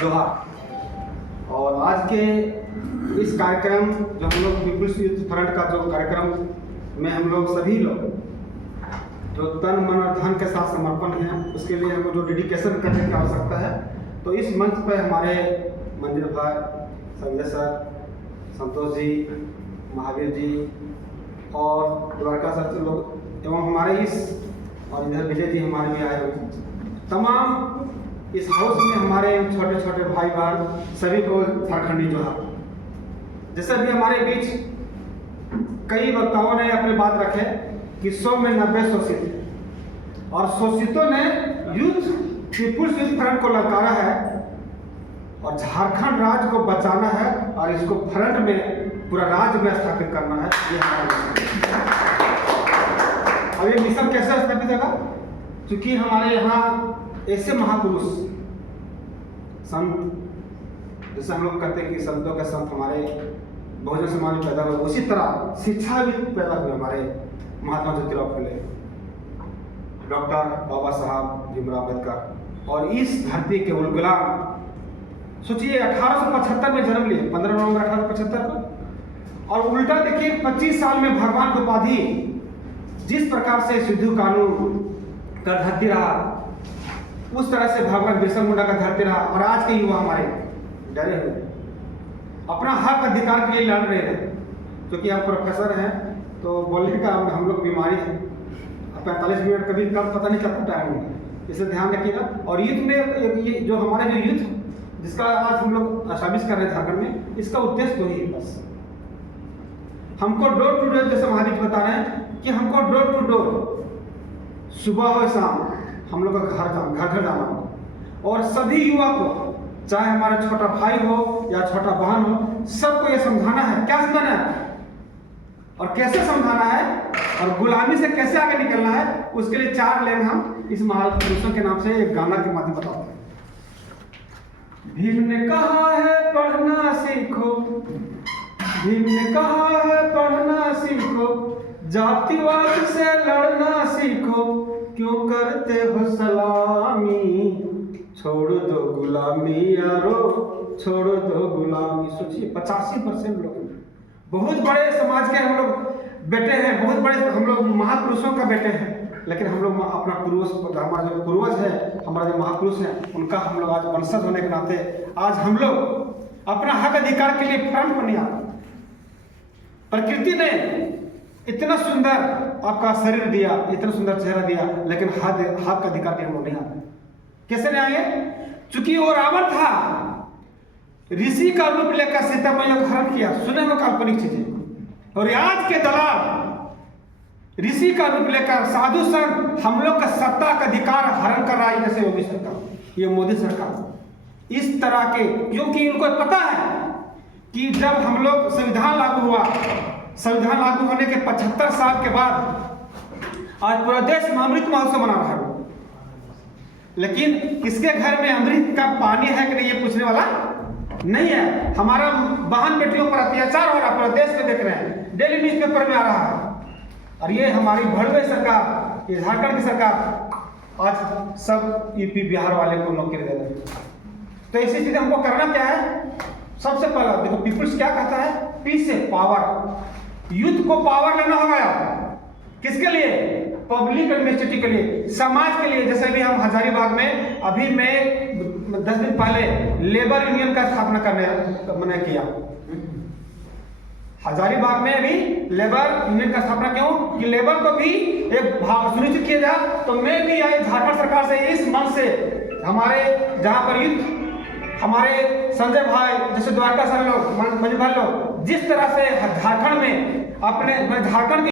जोहार। और आज के इस कार्यक्रम जो हम लोग पीपुल्स यूथ फ्रंट का जो कार्यक्रम में हम लोग सभी लोग जो तन मन और धन के साथ समर्पण है, उसके लिए हमको जो डेडिकेशन करने की आवश्यकता है, तो इस मंच पर हमारे मंदिर भाई, संजय सर, संतोष जी, महावीर जी और द्वारका सर से लोग एवं हमारे इस और इधर विजय जी हमारे भी आए हुए हैं। तमाम इस हाउस में हमारे छोटे छोटे भाई बहन सभी को झारखंडी जोहार। जैसे भी हमारे बीच कई वक्ताओं ने अपनी बात रखे कि 100 में 90 शोषित है और शोषितों ने पीपुल्स यूथ फ्रंट को ललकारा है और झारखंड राज्य को बचाना है और इसको फ्रंट में पूरा राज्य में स्थापित करना है। ये हमारा मिशन है। अब ये मिशन कैसे स्थापित होगा? क्योंकि हमारे यहाँ ऐसे महापुरुष संत, जैसे हम लोग कहते हैं कि संतों के संत हमारे बहुजन समाज में पैदा हुए, उसी तरह शिक्षा भी पैदा हुए हमारे महात्मा ज्योतिराव फुले, डॉक्टर बाबा साहब भीमराव अम्बेडकर। और इस धरती के गुलाम सोचिए 1875 में जन्म लिए, 15 नवंबर 1875 को, और उल्टा देखिए 25 साल में भगवान की उपाधि। जिस प्रकार से सिद्धू कानू का धरती रहा, उस तरह से भगवान बिरसा मुंडा का धरती रहा। और आज के युवा हमारे डरे हुए अपना हक अधिकार के लिए लड़ रहे हैं। क्योंकि हम प्रोफेसर हैं तो बोलने का हम लोग बीमारी है, 45 मिनट कभी कम पता नहीं चलता टाइम में, इसे ध्यान रखिएगा। और यूथ में ये जो हमारे जो यूथ जिसका आज हम लोग एस्टैब्लिश कर रहे हैं झारखंड में, इसका उद्देश्य तो ही है बस हमको डोर टू डोर, जैसे महावीर बता रहे हैं कि हमको डोर टू डोर सुबह हो शाम हम लोग का घर घर जाना हो। और सभी युवा को, चाहे हमारा छोटा भाई हो या छोटा बहन हो, सबको ये समझाना है। क्या समझाना है और कैसे समझाना है और गुलामी से कैसे आगे निकलना है, उसके लिए 4 लाइन हम इस महापुरुषों के नाम से एक गाना के माध्यम बताते हैं। भीम ने कहा है पढ़ना सीखो, भीम ने कहा है पढ़ना सीखो, जातिवाद से लड़ना सीखो, क्यों करते हो सलामी, छोड़ दो गुलामी यारो, छोड़ दो गुलामी। सोचिए 85% लोग, बहुत बड़े समाज के हम लोग बेटे हैं, बहुत बड़े हम लोग महापुरुषों का बेटे हैं, लेकिन हम लोग अपना पूर्वज, हमारा जो पूर्वज है, हमारा जो महापुरुष है, उनका हम लोग आज वंशज होने के नाते आज हम लोग अपना हक अधिकार के लिए फ्रंट पर नहीं आते। प्रकृति ने इतना सुंदर आपका शरीर दिया, इतना सुंदर चेहरा दिया, लेकिन हक का अधिकार के हम लोग नहीं आते। कैसे नहीं आएंगे? चूंकि वो रावण था, ऋषि का रूप लेकर सीता मैया को हरण किया, सुने में काल्पनिक चीजें। और आज के दलाल ऋषि का रूप लेकर साधु संत हम लोग का सत्ता का अधिकार हरण कर रहा है, जैसे योगी सरकार, ये मोदी सरकार। इस तरह के, क्योंकि इनको पता है कि जब हम लोग संविधान लागू हुआ, संविधान लागू होने के 75 साल के बाद आज पूरा देश में अमृत महोत्सव मना रहा है। लेकिन किसके घर में अमृत का पानी है कि नहीं, ये पूछने वाला नहीं है। हमारा बहन बेटियों पर अत्याचार हो रहा, पूरा देश में देख रहे हैं, डेली न्यूज़पेपर में आ रहा है। और ये हमारी भड़वे सरकार, ये झारखंड की सरकार आज सब यूपी बिहार वाले को नौकरी दे रही है। तो ऐसी चीजें हमको करना क्या है? सबसे पहला देखो, पीपुल्स क्या कहता है? पीस से पावर, यूथ को पावर लेना होगा। किसके लिए? पब्लिक एडमिनिस्ट्रेटिव के लिए, समाज के लिए। जैसे भी हम हजारीबाग में अभी मैं 10 दिन पहले लेबर यूनियन का स्थापना मैंने किया। हजारीबाग में अभी लेबर यूनियन का स्थापना क्यों कि लेबर को भी एक भाव सुनिश्चित किया जाए। तो मैं भी आई झारखंड सरकार से इस मंच से, हमारे जहां पर यूथ, हमारे संजय भाई जैसे द्वारका सर लोग, मंजू भाई लोग, जिस तरह से झारखंड में अपने झारखंड